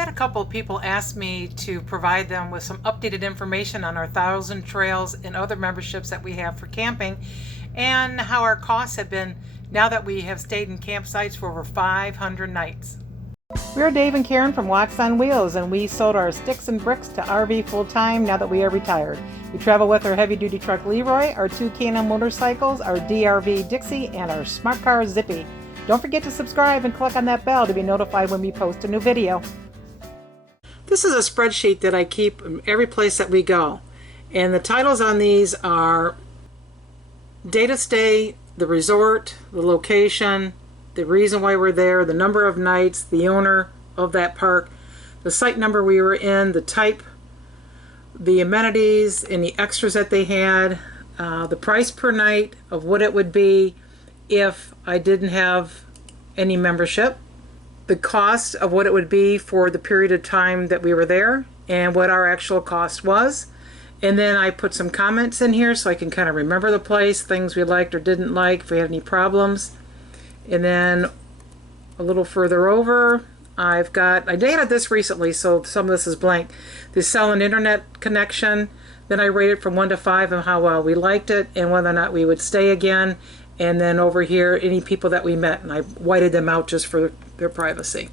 had a couple of people ask me to provide them with some updated information on our 1,000 Trails and other memberships that we have for camping, and how our costs have been now that we have stayed in campsites for over 500 nights. We're Dave and Karen from Walks on Wheels, and we sold our sticks and bricks to RV full-time now that we are retired. We travel with our heavy-duty truck Leroy, our 2 Can-Am motorcycles, our DRV Dixie, and our smart car Zippy. Don't forget to subscribe and click on that bell to be notified when we post a new video. This is a spreadsheet that I keep in every place that we go. And the titles on these are date of stay, the resort, the location, the reason why we're there, the number of nights, the owner of that park, the site number we were in, the type, the amenities, any extras that they had, the price per night of what it would be if I didn't have any membership, the cost of what it would be for the period of time that we were there, and what our actual cost was. And then I put some comments in here so I can kind of remember the place, things we liked or didn't like, if we had any problems. And then a little further over, I dated this recently, so some of this is blank. The cell and internet connection. Then I rated from 1 to 5 on how well we liked it and whether or not we would stay again. And then over here, any people that we met, and I whited them out just for their privacy.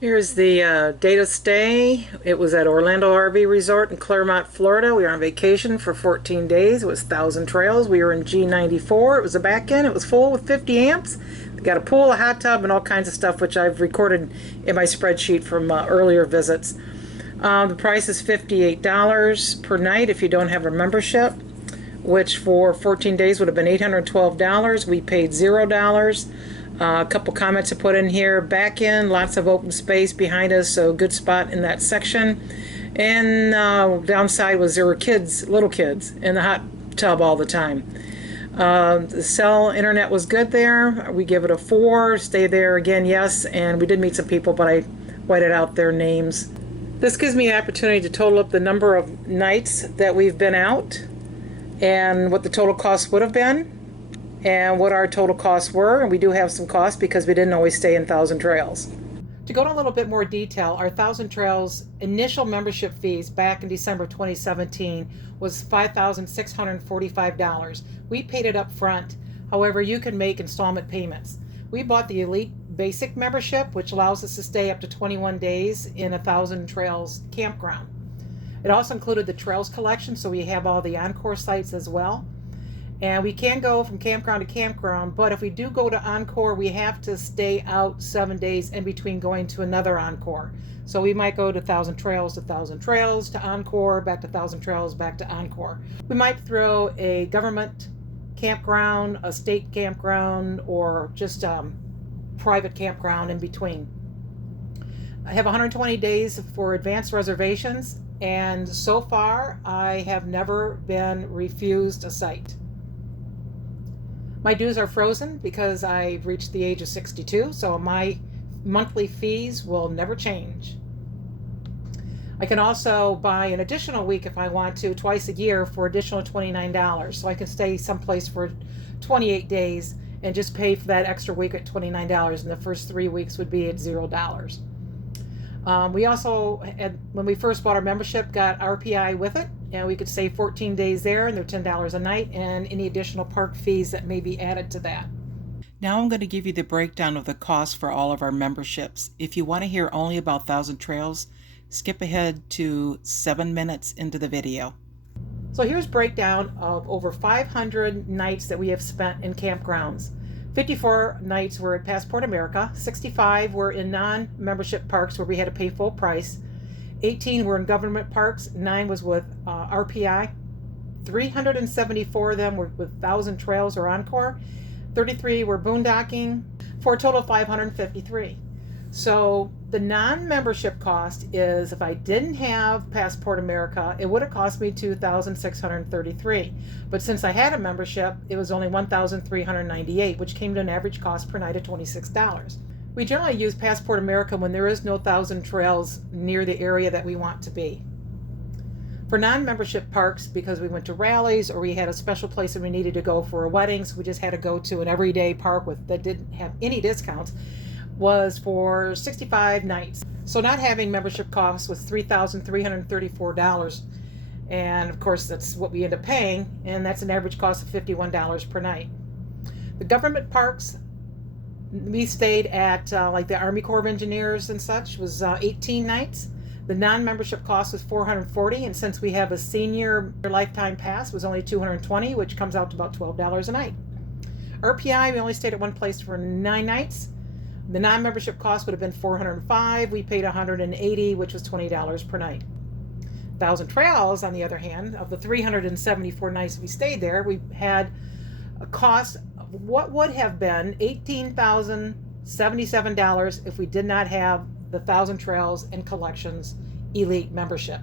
Here's the date of stay. It was at Orlando RV Resort in Claremont, Florida. We were on vacation for 14 days. It was 1,000 Trails. We were in G94. It was a back end. It was full with 50 amps. We got a pool, a hot tub, and all kinds of stuff, which I've recorded in my spreadsheet from earlier visits. The price is $58 per night if you don't have a membership, which for 14 days would have been $812. We paid $0. A couple comments to put in here. Back end, lots of open space behind us, so good spot in that section. And downside was there were kids, little kids, in the hot tub all the time. The cell internet was good there. We give it a 4. Stay there again, yes. And we did meet some people, but I whited out their names. This gives me an opportunity to total up the number of nights that we've been out, and what the total cost would have been, and what our total costs were. And we do have some costs because we didn't always stay in 1,000 Trails. To go into a little bit more detail, our 1,000 Trails initial membership fees back in December 2017 was $5,645. We paid it up front. However, you can make installment payments. We bought the Elite Basic membership, which allows us to stay up to 21 days in a 1,000 Trails campground. It also included the Trails collection, so we have all the Encore sites as well. And we can go from campground to campground, but if we do go to Encore, we have to stay out 7 days in between going to another Encore. So we might go to 1,000 Trails to 1,000 Trails to Encore, back to 1,000 Trails, back to Encore. We might throw a government campground, a state campground, or just private campground in between. I have 120 days for advanced reservations, and so far I have never been refused a site. My dues are frozen because I've reached the age of 62, so my monthly fees will never change. I can also buy an additional week if I want to, twice a year for additional $29. So I can stay someplace for 28 days and just pay for that extra week at $29, and the first 3 weeks would be at $0. We also, when we first bought our membership, got RPI with it, and we could save 14 days there, and they're $10 a night, and any additional park fees that may be added to that. Now I'm going to give you the breakdown of the cost for all of our memberships. If you want to hear only about 1,000 Trails, skip ahead to 7 minutes into the video. So here's breakdown of over 500 nights that we have spent in campgrounds. 54 nights were at Passport America, 65 were in non-membership parks where we had to pay full price, 18 were in government parks, 9 was with RPI, 374 of them were with 1,000 Trails or Encore, 33 were boondocking, for a total of 553. So the non-membership cost is, if I didn't have Passport America, it would have cost me $2,633. But since I had a membership, it was only $1,398, which came to an average cost per night of $26. We generally use Passport America when there is no 1,000 Trails near the area that we want to be. For non-membership parks, because we went to rallies or we had a special place that we needed to go for a wedding, so we just had to go to an everyday park that didn't have any discounts, was for 65 nights. So not having membership costs was $3,334. And of course, that's what we end up paying, and that's an average cost of $51 per night. The government parks we stayed at, like the Army Corps of Engineers and such, was 18 nights. The non-membership cost was $440, and since we have a senior lifetime pass, it was only $220, which comes out to about $12 a night. RPI, we only stayed at one place for 9 nights. The non-membership cost would have been $405. We paid $180, which was $20 per night. Thousand Trails, on the other hand, of the 374 nights we stayed there, we had a cost of what would have been $18,077 if we did not have the Thousand Trails and Collections Elite membership.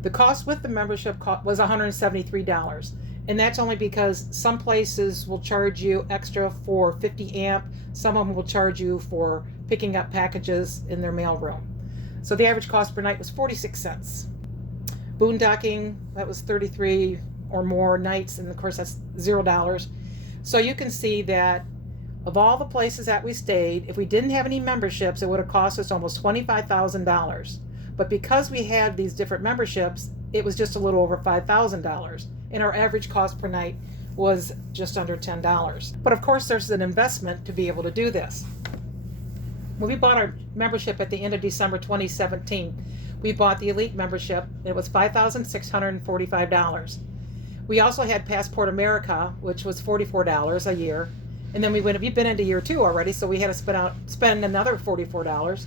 The cost with the membership was $173, and that's only because some places will charge you extra for 50 amp, some of them will charge you for picking up packages in their mail room. So the average cost per night was 46 cents. Boondocking, that was 33 or more nights, and of course that's $0. So you can see that of all the places that we stayed, if we didn't have any memberships, it would have cost us almost $25,000. But because we had these different memberships, it was just a little over $5,000, and our average cost per night was just under $10. But of course there's an investment to be able to do this. When we bought our membership at the end of December 2017, we bought the Elite membership, and it was $5,645. We also had Passport America, which was $44 a year, and then we've been into year 2 already, so we had to spend another $44.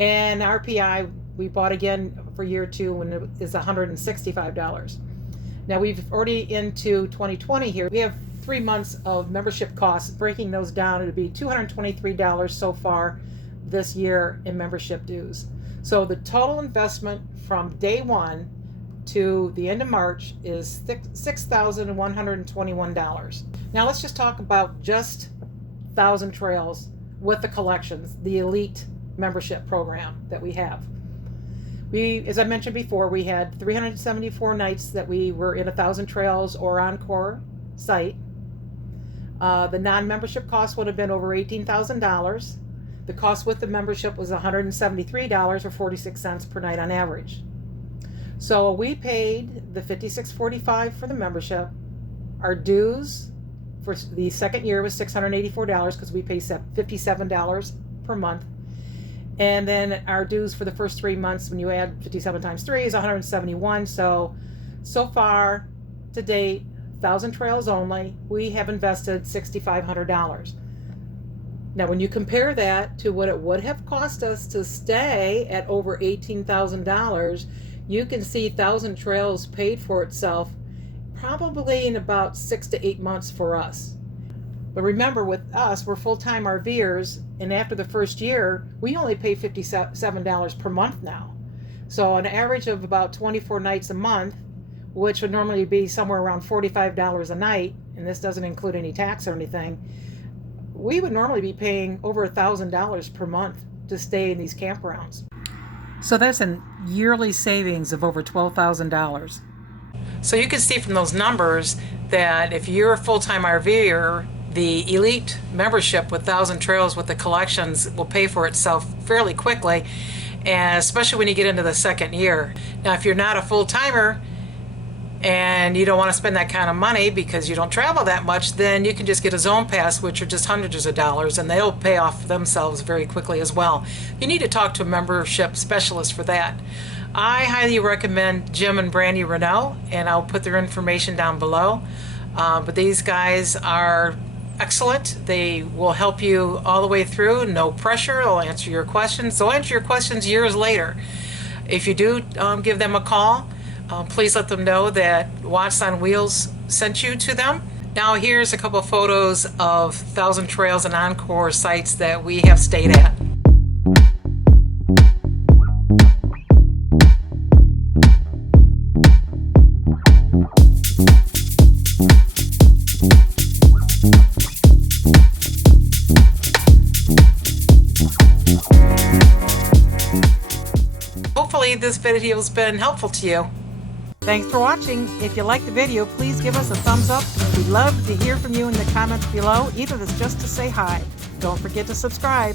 And RPI we bought again for year 2, and it is $165. Now we've already into 2020 here. We have 3 months of membership costs. Breaking those down, it would be $223 so far this year in membership dues. So the total investment from day 1 to the end of March is $6,121. Now let's just talk about just Thousand Trails with the Collections, the Elite membership program that we have. As I mentioned before, we had 374 nights that we were in a Thousand Trails or Encore site. The non-membership cost would have been over $18,000. The cost with the membership was $173 or 46 cents per night on average. So we paid the $56.45 for the membership. Our dues for the second year was $684 because we pay $57 per month. And then our dues for the first 3 months, when you add 57 times 3, is $171. So far to date, Thousand Trails only, we have invested $6,500. Now, when you compare that to what it would have cost us to stay at over $18,000, you can see Thousand Trails paid for itself probably in about 6 to 8 months for us. But remember, with us, we're full-time RVers, and after the first year, we only pay $57 per month now. So an average of about 24 nights a month, which would normally be somewhere around $45 a night, and this doesn't include any tax or anything, we would normally be paying over $1,000 per month to stay in these campgrounds. So that's a yearly savings of over $12,000. So you can see from those numbers that if you're a full-time RVer, the Elite membership with Thousand Trails with the Collections will pay for itself fairly quickly, and especially when you get into the second year. Now, if you're not a full-timer and you don't want to spend that kind of money because you don't travel that much, then you can just get a zone pass, which are just hundreds of dollars, and they'll pay off themselves very quickly as well. You need to talk to a membership specialist for that. I highly recommend Jim and Brandy Renault, and I'll put their information down below. But these guys are excellent. They will help you all the way through, no pressure. They'll answer your questions. They'll answer your questions years later. If you do give them a call, please let them know that Watts on Wheels sent you to them. Now here's a couple of photos of Thousand Trails and Encore sites that we have stayed at. Hopefully this video has been helpful to you. Thanks for watching. If you liked the video, please give us a thumbs up. We'd love to hear from you in the comments below, even if it's just to say hi. Don't forget to subscribe.